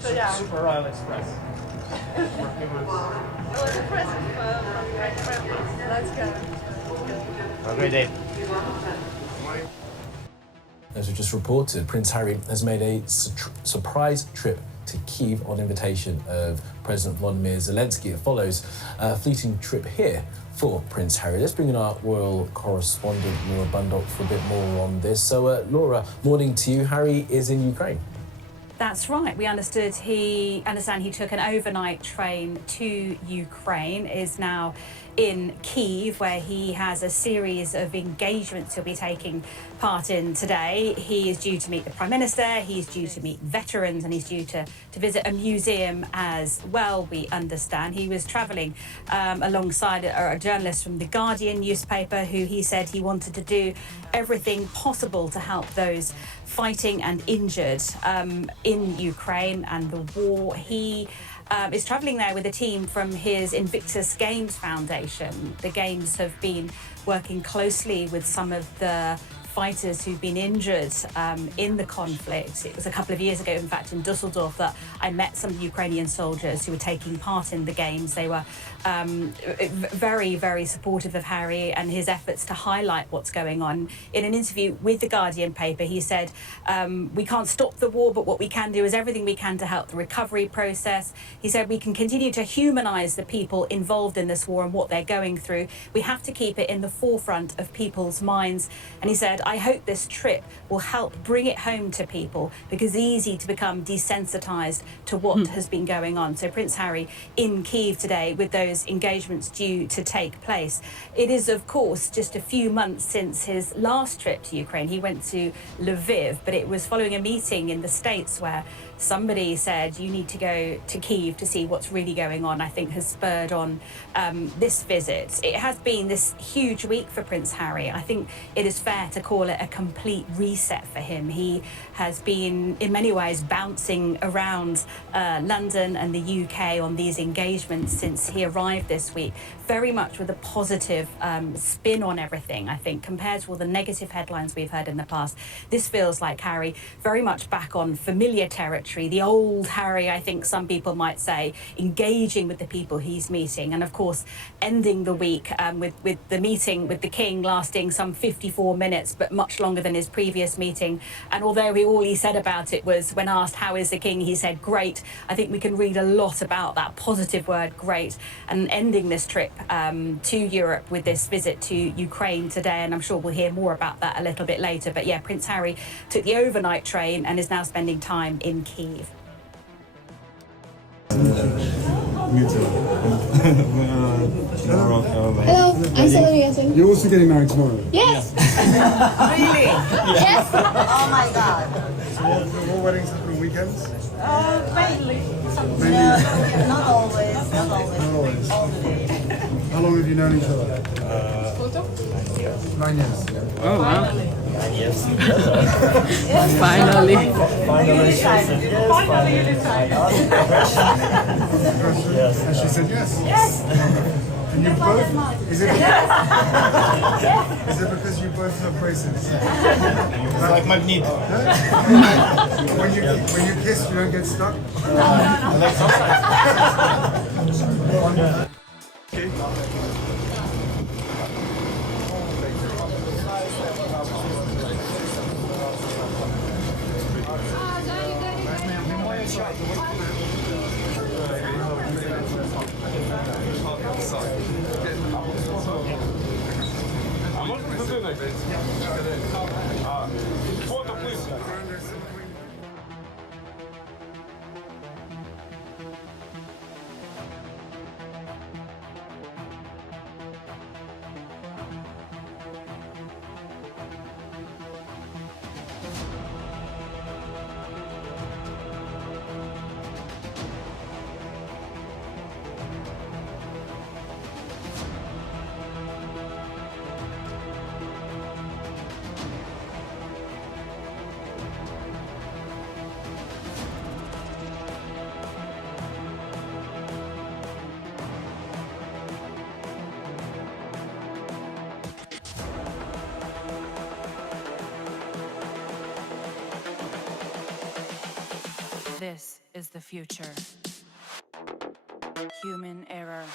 So yeah. Super Royal Express. It was a present from great friends. Let's go. Have a great day. As we just reported, Prince Harry has made a surprise trip to Kyiv on invitation of President Volodymyr Zelensky. It follows a fleeting trip here for Prince Harry. Let's bring in our royal correspondent, Laura Bundock, for a bit more on this. So, Laura, morning to you. Harry is in Ukraine. That's right. We understand he took an overnight train to Ukraine, is now in Kyiv, where he has a series of engagements he'll be taking part in today. He is due to meet the Prime Minister, he's due to meet veterans, and he's due to visit a museum as well, we understand. He was travelling alongside a journalist from The Guardian newspaper, who he said he wanted to do everything possible to help those fighting and injured in Ukraine and the war. He is travelling there with a team from his Invictus Games Foundation. The Games have been working closely with some of the fighters who've been injured in the conflict. It was a couple of years ago, in fact, in Dusseldorf, that I met some Ukrainian soldiers who were taking part in the Games. They were very, very supportive of Harry and his efforts to highlight what's going on. In an interview with The Guardian paper, he said, we can't stop the war, but what we can do is everything we can to help the recovery process. He said we can continue to humanise the people involved in this war and what they're going through. We have to keep it in the forefront of people's minds. And he said, I hope this trip will help bring it home to people, because it's easy to become desensitised to what has been going on. So Prince Harry in Kyiv today with those engagements due to take place. It is, of course, just a few months since his last trip to Ukraine. He went to Lviv, but it was following a meeting in the States where somebody said you need to go to Kyiv to see what's really going on, I think has spurred on this visit. It has been this huge week for Prince Harry. I think it is fair to call it a complete reset for him. He has been, in many ways, bouncing around London and the UK on these engagements since he arrived this week, very much with a positive spin on everything, I think, compared to all the negative headlines we've heard in the past. This feels like Harry very much back on familiar territory. The old Harry, I think some people might say, engaging with the people he's meeting. And of course, ending the week with the meeting with the King lasting some 54 minutes, but much longer than his previous meeting. And although all he said about it was, when asked, how is the King, he said, great. I think we can read a lot about that positive word, great. And ending this trip to Europe with this visit to Ukraine today. And I'm sure we'll hear more about that a little bit later. But yeah, Prince Harry took the overnight train and is now spending time in Kyiv. Me too. Hello, I'm Salary. You're also getting married tomorrow? Yes! Really? Yes! Oh my God. So what weddings happen on weekends? Mainly. Mainly? Not always. Not always. Not always. All the day. How long have you known each other? 9 years. Oh, wow. Finally. Finally. Finally you decided. Yes. And she said yes? Yes. And you both? Is it, is it because you both have braces? It's like magnet. When you kiss, you don't get stuck? Фото пусть. This is the future. Human error.